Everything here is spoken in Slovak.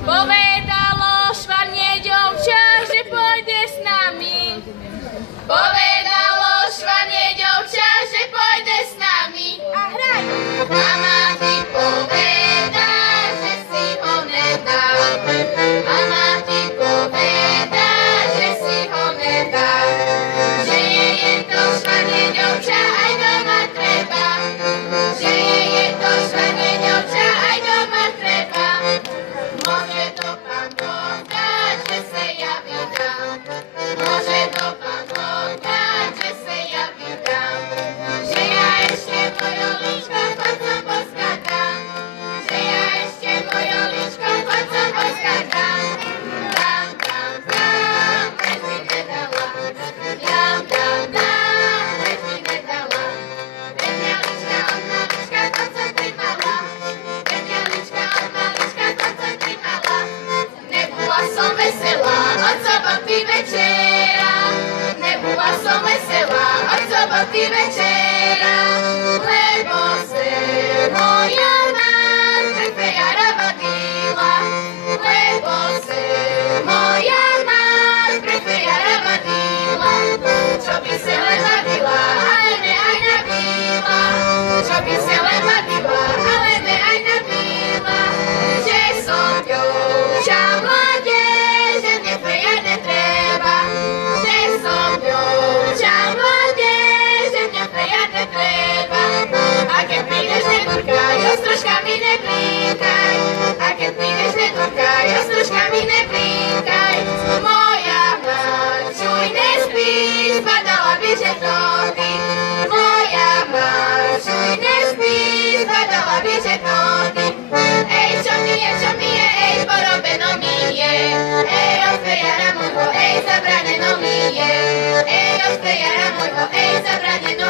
Povedalo švarnie ďovča, že pôjde s nami. Povedalo švarnie ďovča, že pôjde s nami. A hraj! Mama ti povedá, že si ho nedá. Mama ti povedá, že si ho nedá. Že je to švarnie ďovča, aj doma treba. Že je to švarnie ďovča, aj doma treba. Môže to pán Boh dať, že sa ja vydám. Môže to pán Boh dať, že sa ja vydám. Že ja ešte mojou líčkou chodcom poskakám. Že ja ešte mojou líčkou chodcom poskakám. Dám, dám, dám, veď mi nedala. Dám, dám, dám, veď mi nedala. Veď mňa líčka od malička chodcom trimala. Veď mňa líčka od malička chodcom trimala. Nebola som veselá od soboty večera. Nebola som veselá od soboty večera. Lebo se moja mať prefejara vadila. Lebo se moja mať prefejara vadila. Čo by se len vadila, ale me aj nabila. Čo by se len vadila, ale me aj nabila. Že som ďovča mládež, že mne fejať netreba. Že som ďovča mládež, že mne fejať netreba. A keď prídeš, nedurkaj, ostrožkami neblinkaj. A keď prídeš, nedurkaj, ostrožkami neblinkaj. Moja mať, čuj, nespíš, padala by, že to ty. Moja mať, čuj, nespíš, padala by, že to ty. Ej, čo mi je, ej, porobeno mi je. Ej, od fejara môjho, ej, zabraneno mi je. Ej, od fejara môjho, ej, zabraneno